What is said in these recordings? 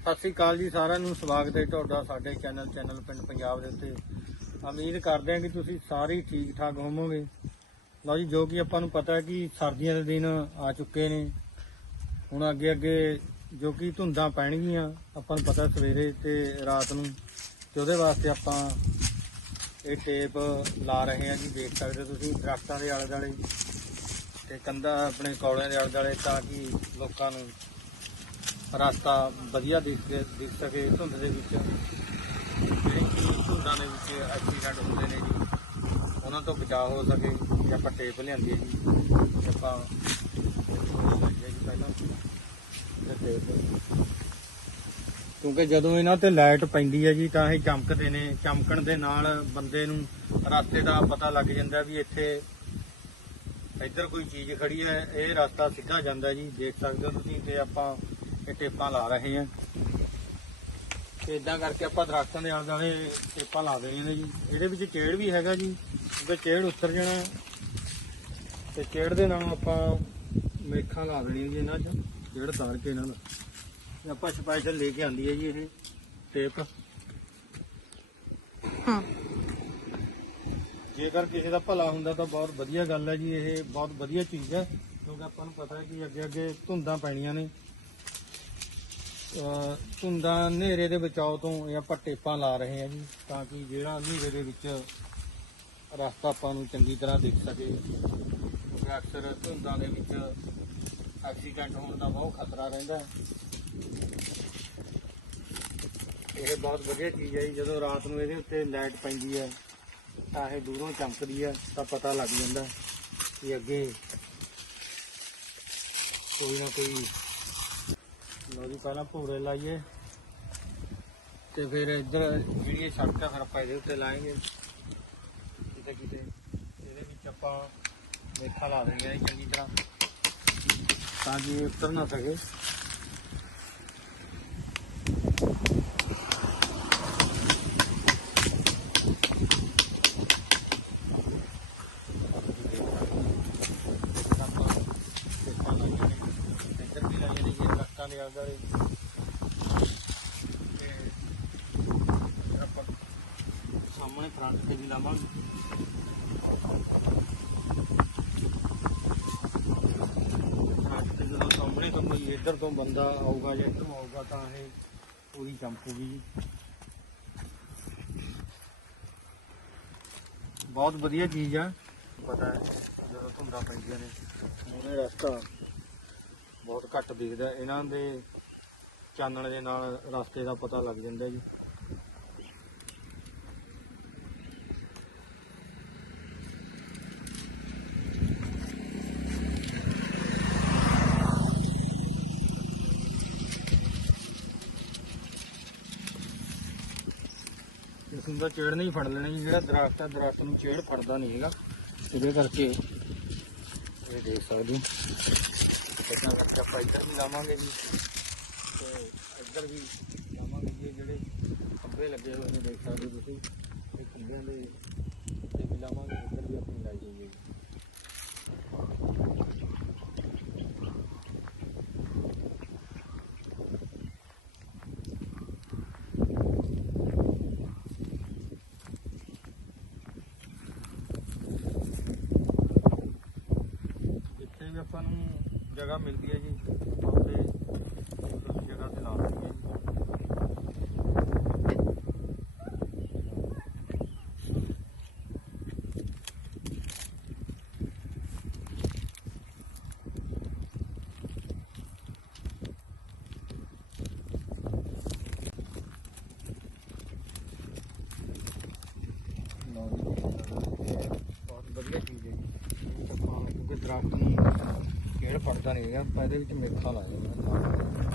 ਸਤਿ ਸ੍ਰੀ ਅਕਾਲ ਜੀ ਸਾਰਿਆਂ ਨੂੰ। ਸਵਾਗਤ ਹੈ ਤੁਹਾਡਾ ਸਾਡੇ ਚੈਨਲ ਚੈਨਲ ਪਿੰਡ ਪੰਜਾਬ ਦੇ ਉੱਤੇ। ਉਮੀਦ ਕਰਦੇ ਹਾਂ ਕਿ ਤੁਸੀਂ ਸਾਰੇ ਹੀ ਠੀਕ ਠਾਕ ਹੋਵੋਗੇ। ਲਓ ਜੀ, ਜੋ ਕਿ ਆਪਾਂ ਨੂੰ ਪਤਾ ਹੈ ਕਿ ਸਰਦੀਆਂ ਦੇ ਦਿਨ ਆ ਚੁੱਕੇ ਨੇ। ਹੁਣ ਅੱਗੇ ਅੱਗੇ ਜੋ ਕਿ ਧੁੰਦਾਂ ਪੈਣਗੀਆਂ, ਆਪਾਂ ਨੂੰ ਪਤਾ ਸਵੇਰੇ ਤੇ ਰਾਤ ਨੂੰ। ਤੇ ਉਹਦੇ ਵਾਸਤੇ ਆਪਾਂ ਇਹ ਟੇਪ ਲਾ ਰਹੇ ਹਾਂ ਜੀ, ਦੇਖ ਸਕਦੇ ਹੋ ਤੁਸੀਂ, ਦਰਖਤਾਂ ਦੇ ਆਲੇ ਦੁਆਲੇ ਤੇ ਕੰਧਾਂ ਆਪਣੇ ਕੌਲਿਆਂ ਦੇ ਆਲੇ ਦੁਆਲੇ ਤਾਂ ਕਿ ਲੋਕਾਂ ਨੂੰ ਰਸਤਾ ਵਧੀਆ ਦਿਖ ਦਿਖ ਸਕੇ ਧੁੰਦ ਦੇ ਵਿੱਚ। ਜਿਹੜੇ ਕਿ ਧੁੰਦਾਂ ਦੇ ਵਿੱਚ ਐਕਸੀਡੈਂਟ ਹੁੰਦੇ ਨੇ ਜੀ, ਉਹਨਾਂ ਤੋਂ ਬਚਾਅ ਹੋ ਸਕੇ ਤੇ ਆਪਾਂ ਟੇਪ ਲਿਆਂਦੀ ਹੈ ਜੀ। ਆਪਾਂ ਜੀ ਪਹਿਲਾਂ ਕਿਉਂਕਿ ਜਦੋਂ ਇਹਨਾਂ ਤੇ ਲਾਈਟ ਪੈਂਦੀ ਹੈ ਜੀ, ਤਾਂ ਇਹ ਚਮਕਦੇ ਨੇ, ਚਮਕਣ ਦੇ ਨਾਲ ਬੰਦੇ ਨੂੰ ਰਸਤੇ ਦਾ ਪਤਾ ਲੱਗ ਜਾਂਦਾ ਵੀ ਇੱਥੇ ਇੱਧਰ ਕੋਈ ਚੀਜ਼ ਖੜੀ ਹੈ, ਇਹ ਰਸਤਾ ਸਿੱਧਾ ਜਾਂਦਾ ਜੀ, ਦੇਖ ਸਕਦੇ ਹੋ ਤੁਸੀਂ ਤੇ ਆਪਾਂ ਇਹ ਟੇਪਾਂ ਲਾ ਰਹੇ ਹਾਂ ਤੇ ਇਦਾਂ ਕਰਕੇ ਆਪਾਂ ਦਰਖਤਾਂ ਦੇ ਆਲੇ ਦੁਆਲੇ ਟੇਪਾਂ ਲਾ ਦੇਣੀਆਂ ਨੇ ਜੀ। ਇਹਦੇ ਵਿੱਚ ਚੇੜ ਵੀ ਹੈਗਾ ਜੀ ਕਿਉਂਕਿ ਚੇੜ ਉੱਤਰ ਜਾਣਾ। ਤੇ ਚੇੜ ਦੇ ਨਾਲ ਆਪਾਂ ਮੇਖਾਂ ਲਾ ਦੇਣੀਆਂ ਜੀ ਇਹਨਾਂ 'ਚ ਚੇੜ ਤਾਰ ਕੇ ਇਹਨਾਂ ਦਾ। ਆਪਾਂ ਸਪੈਸ਼ਲ ਲੈ ਕੇ ਆਂਦੀ ਹੈ ਜੀ ਇਹ ਟੇਪ। ਜੇਕਰ ਕਿਸੇ ਦਾ ਭਲਾ ਹੁੰਦਾ ਤਾਂ ਬਹੁਤ ਵਧੀਆ ਗੱਲ ਹੈ ਜੀ ਇਹ ਬਹੁਤ ਵਧੀਆ ਚੀਜ਼ ਹੈ। ਕਿਉਂਕਿ ਆਪਾਂ ਨੂੰ ਪਤਾ ਹੈ ਕਿ ਅੱਗੇ ਅੱਗੇ ਧੁੰਦਾਂ ਪੈਣੀਆਂ ਨੇ। ਧੁੰਦਾਂ ਹਨੇਰੇ ਦੇ ਬਚਾਓ ਤੋਂ ਇਹ ਆਪਾਂ ਟੇਪਾਂ ਲਾ ਰਹੇ ਹਾਂ ਜੀ, ਤਾਂ ਕਿ ਜਿਹੜਾ ਹਨੇਰੇ ਦੇ ਵਿੱਚ ਰਸਤਾ ਆਪਾਂ ਨੂੰ ਚੰਗੀ ਤਰ੍ਹਾਂ ਦਿਖ ਸਕੇ। ਕਿਉਂਕਿ ਅਕਸਰ ਧੁੰਦਾਂ ਦੇ ਵਿੱਚ ਐਕਸੀਡੈਂਟ ਹੋਣ ਦਾ ਬਹੁਤ ਖਤਰਾ ਰਹਿੰਦਾ ਹੈ। ਇਹ ਬਹੁਤ ਵਧੀਆ ਚੀਜ਼ ਹੈ ਜੀ, ਜਦੋਂ ਰਾਤ ਨੂੰ ਇਹਦੇ ਉੱਤੇ ਲਾਈਟ ਪੈਂਦੀ ਹੈ, ਤਾਂ ਇਹ ਦੂਰੋਂ ਚਮਕਦੀ ਹੈ, ਤਾਂ ਪਤਾ ਲੱਗ ਜਾਂਦਾ ਕਿ ਅੱਗੇ ਕੋਈ ਨਾ ਕੋਈ ਲੋ ਜੀ, ਪਹਿਲਾਂ ਭੂਰੇ ਲਾਈਏ ਤੇ ਫਿਰ ਇੱਧਰ ਜਿਹੜੀ ਇਹ ਸੜਕ ਆ ਫਿਰ ਆਪਾਂ ਇਹਦੇ ਉੱਤੇ ਲਾਏਂਗੇ। ਕਿਤੇ ਕਿਤੇ ਇਹਦੇ ਵਿੱਚ ਆਪਾਂ ਮੇਖਾ ਲਾ ਦੇਣਗੇ ਚੰਗੀ ਤਰ੍ਹਾਂ, ਤਾਂ ਕਿ ਇਹ ਉੱਤਰ ਨਾ ਸਕੇ ਆਪਾਂ ਦੇਖਾਂ ਲਾਈਏ ਨੇ ਇੱਧਰ ਵੀ ਲਾਈਏ ਨੇ ਇਹ ਲੱਤਾਂ ਦੇ ਆਲੇ ਦੁਆਲੇ ਤੇ ਇੱਧਰ ਆਪਾਂ ਸਾਹਮਣੇ ਫਰੰਟ ਤੇ ਵੀ ਲਾਵਾਂਗੇ। ਫਰੰਟ ਤੇ ਜਦੋਂ ਸਾਹਮਣੇ ਤੋਂ ਕੋਈ ਇੱਧਰ ਤੋਂ ਬੰਦਾ ਆਊਗਾ ਜਾਂ ਇੱਧਰੋਂ ਆਊਗਾ ਤਾਂ ਇਹ ਪੂਰੀ ਚਮਕੂਗੀ ਜੀ। ਬਹੁਤ ਵਧੀਆ ਚੀਜ਼ ਆ। ਪਤਾ ਹੈ, ਜਦੋਂ ਧੁੰਦਾਂ ਪੈਂਦੀਆਂ ਨੇ ਮੂਹਰੇ ਰਸਤਾ ਬਹੁਤ ਘੱਟ ਦਿਖਦਾ। ਇਹਨਾਂ ਦੇ ਚਾਨਣ ਦੇ ਨਾਲ ਰਸਤੇ ਦਾ ਪਤਾ ਲੱਗ ਜਾਂਦਾ ਜੀ। ਇਸ ਚੇੜ ਨਹੀਂ ਫੜ ਲੈਣਾ ਜੀ, ਜਿਹੜਾ ਦਰਖਤ ਹੈ ਦਰਖਤ ਨੂੰ ਚੇੜ ਫੜਦਾ ਨਹੀਂ ਹੈਗਾ। ਇਹਦੇ ਕਰਕੇ ਇਹ ਦੇਖ ਸਕਦੇ ਹੋ। ਇਦਾਂ ਕਰਕੇ ਆਪਾਂ ਇੱਧਰ ਵੀ ਲਾਵਾਂਗੇ ਜੀ। ਤੇ ਇੱਧਰ ਵੀ ਲਾਵਾਂਗੇ ਜੀ ਜਿਹੜੇ ਖੰਭੇ ਲੱਗੇ ਹੋਏ ਨੇ, ਦੇਖ ਸਕਦੇ ਹੋ ਤੁਸੀਂ। ਇਹ ਖੰਭਿਆਂ ਦੇ ਤੇ ਵੀ ਲਾਵਾਂਗੇ, ਇੱਧਰ ਵੀ ਆਪਣੀ ਲਾਈ ਹੋਈ ਹੈ ਜੀ ਜਿੱਥੇ ਵੀ ਆਪਾਂ ਨੂੰ ਜਗ੍ਹਾ ਮਿਲਦੀ ਹੈ ਜੀ ਉੱਥੇ ਉਸ ਜਗ੍ਹਾ ਤੇ ਲਾ ਦਿੰਦੇ ਹਾਂ ਜੀ ਲਓ ਜੀ, ਇਹ ਬਹੁਤ ਵਧੀਆ ਚੀਜ਼ ਹੈ ਜੀ ਆਪਾਂ ਕਿਉਂਕਿ ਦਰਖਤ ਨੂੰ ਕਿਹੜਾ ਫੜਦਾ ਨਹੀਂ ਹੈਗਾ ਆਪਾਂ ਇਹਦੇ ਵਿੱਚ ਮੇਖਾ ਲਾਇਆ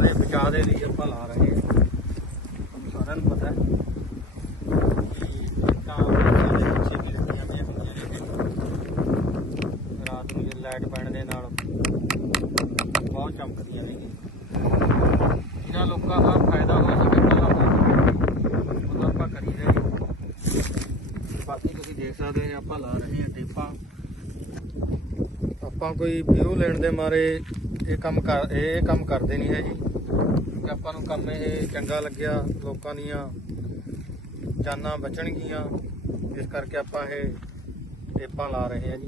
ਦੇ ਬਚਾਅ ਦੇ ਲਈ ਆਪਾਂ ਲਾ ਰਹੇ ਹਾਂ। ਤੁਹਾਨੂੰ ਸਾਰਿਆਂ ਨੂੰ ਪਤਾ ਹੈ। ਕਿ ਤਾਂ ਸਾਡੇ ਪਿੱਛੇ ਵੀ ਲੱਗੀਆਂ ਪਈਆਂ ਹੁੰਦੀਆਂ ਨੇ। ਰਾਤ ਨੂੰ ਜੇ ਲਾਈਟ ਪੈਣ ਦੇ ਨਾਲ ਬਹੁਤ ਚਮਕਦੀਆਂ ਨੇ। ਇਹਨਾਂ ਲੋਕਾਂ ਦਾ ਫਾਇਦਾ ਹੋ ਸਕੇ ਪਹਿਲਾਂ ਉਹਦਾ ਆਪਾਂ ਕਰੀ ਰਹੇ ਬਾਕੀ ਤੁਸੀਂ ਦੇਖ ਸਕਦੇ ਹੋ ਆਪਾਂ ਲਾ ਰਹੇ ਹਾਂ ਟੇਪਾਂ। ਆਪਾਂ ਕੋਈ ਵਿਊ ਲੈਣ ਦੇ ਮਾਰੇ ਇਹ ਕੰਮ ਕਰ, ਇਹ ਕੰਮ ਕਰਦੇ ਨਹੀਂ ਹੈ ਜੀ ਕਿਉਂਕਿ ਆਪਾਂ ਨੂੰ ਕੰਮ ਇਹ ਚੰਗਾ ਲੱਗਿਆ, ਲੋਕਾਂ ਦੀਆਂ ਜਾਨਾਂ ਬਚਣਗੀਆਂ ਇਸ ਕਰਕੇ ਆਪਾਂ ਇਹ ਟੇਪਾਂ ਲਾ ਰਹੇ ਹਾਂ ਜੀ।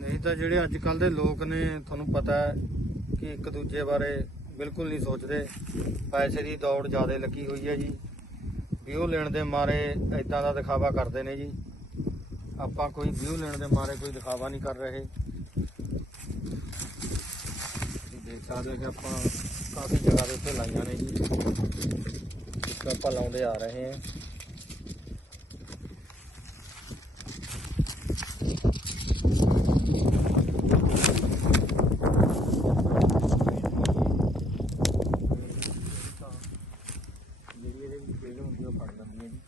ਨਹੀਂ ਤਾਂ ਜਿਹੜੇ ਅੱਜ ਕੱਲ ਦੇ ਲੋਕ ਨੇ, ਤੁਹਾਨੂੰ ਪਤਾ ਹੈ ਕਿ ਇੱਕ ਦੂਜੇ ਬਾਰੇ ਬਿਲਕੁਲ ਨਹੀਂ ਸੋਚਦੇ। ਪੈਸੇ ਦੀ ਦੌੜ ਜ਼ਿਆਦਾ ਲੱਗੀ ਹੋਈ ਹੈ ਜੀ। ਵਿਊ ਲੈਣ ਦੇ ਮਾਰੇ ਇਦਾਂ ਦਾ ਦਿਖਾਵਾ ਕਰਦੇ ਨੇ ਜੀ। ਆਪਾਂ ਕੋਈ ਵਿਊ ਲੈਣ ਦੇ ਮਾਰੇ ਕੋਈ ਦਿਖਾਵਾ ਨਹੀਂ ਕਰ ਰਹੇ। ਦੇਖ ਸਕਦੇ ਹੋ ਕਿ ਆਪਾਂ ਕਾਫੀ ਜਗ੍ਹਾ ਦੇ ਉੱਤੇ ਲਾਈਆਂ ਨੇ ਜੀ। ਇੱਕ ਆਪਾਂ ਲਾਉਂਦੇ ਆ ਰਹੇ ਹਾਂ। ਜਿਹੜੀ ਇਹਦੇ ਵਿੱਚ ਫੇਲ ਹੁੰਦੀ ਉਹ ਫੜ ਲੈਂਦੀ ਹੈ ਜੀ।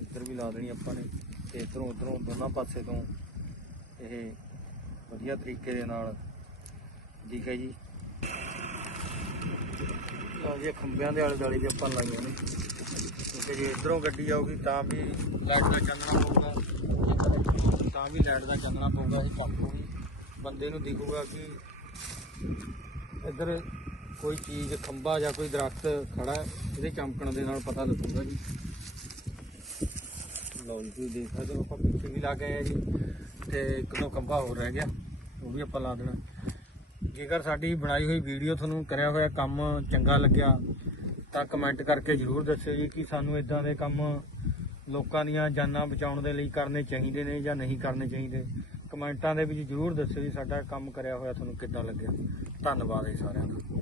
ਇੱਧਰ ਵੀ ਲਾ ਦੇਣੀ ਆਪਾਂ ਨੇ। ਤੇ ਇੱਧਰੋਂ ਉੱਧਰੋਂ ਦੋਨਾਂ ਪਾਸੇ ਤੋਂ ਇਹ ਵਧੀਆ ਤਰੀਕੇ ਦੇ ਨਾਲ ਠੀਕ ਹੈ ਜੀ। ਲਓ ਜੀ ਖੰਭਿਆਂ ਦੇ ਆਲੇ ਦੁਆਲੇ ਵੀ ਆਪਾਂ ਲਾਈਆਂ ਨੇ। ਕਿਉਂਕਿ ਜੇ ਇੱਧਰੋਂ ਗੱਡੀ ਆਊਗੀ ਤਾਂ ਵੀ ਲਾਈਟ ਦਾ ਚਾਨਣਾ ਪਊਗਾ। ਜੇਕਰ ਤਾਂ ਵੀ ਲਾਈਟ ਦਾ ਚਾਨਣਾ ਪਊਗਾ, ਇਹ ਪੱਕੂਗੀ ਬੰਦੇ ਨੂੰ ਦਿਖੂਗਾ ਕਿ ਇੱਧਰ ਕੋਈ ਚੀਜ਼, ਖੰਭਾ ਜਾਂ ਕੋਈ ਦਰਖਤ ਖੜਾ ਇਹਦੇ ਚਮਕਣ ਦੇ ਨਾਲ ਪਤਾ ਲੱਗੂਗਾ ਜੀ। ਲਓ ਜੀ, ਤੁਸੀਂ ਦੇਖ ਸਕਦੇ ਹੋ, ਆਪਾਂ ਪਿੱਛੇ ਵੀ ਲਾ ਕੇ ਆਏ ਆ ਜੀ, ਤੇ ਇੱਕ ਦੋ ਖੰਭਾ ਹੋਰ ਰਹਿ ਗਿਆ, ਉਹ ਵੀ ਆਪਾਂ ਲਾ ਦੇਣਾ। ਜੇਕਰ ਸਾਡੀ ਬਣਾਈ ਹੋਈ ਵੀਡੀਓ ਤੁਹਾਨੂੰ ਕਰਿਆ ਹੋਇਆ ਕੰਮ ਚੰਗਾ ਲੱਗਿਆ, ਤਾਂ ਕਮੈਂਟ ਕਰਕੇ ਜਰੂਰ ਦੱਸਿਓ ਜੀ ਕਿ ਸਾਨੂੰ ਇਦਾਂ ਦੇ ਕੰਮ ਲੋਕਾਂ ਦੀਆਂ ਜਾਨਾਂ ਬਚਾਉਣ ਦੇ ਲਈ ਕਰਨੇ ਚਾਹੀਦੇ ਨੇ ਜਾਂ ਨਹੀਂ ਕਰਨੇ ਚਾਹੀਦੇ। ਕਮੈਂਟਾਂ ਦੇ ਵਿੱਚ ਜਰੂਰ ਦੱਸਿਓ ਜੀ ਸਾਡਾ ਕੰਮ ਕਰਿਆ ਹੋਇਆ ਤੁਹਾਨੂੰ ਕਿੱਦਾਂ ਲੱਗਿਆ। ਧੰਨਵਾਦ ਜੀ ਸਾਰਿਆਂ ਦਾ।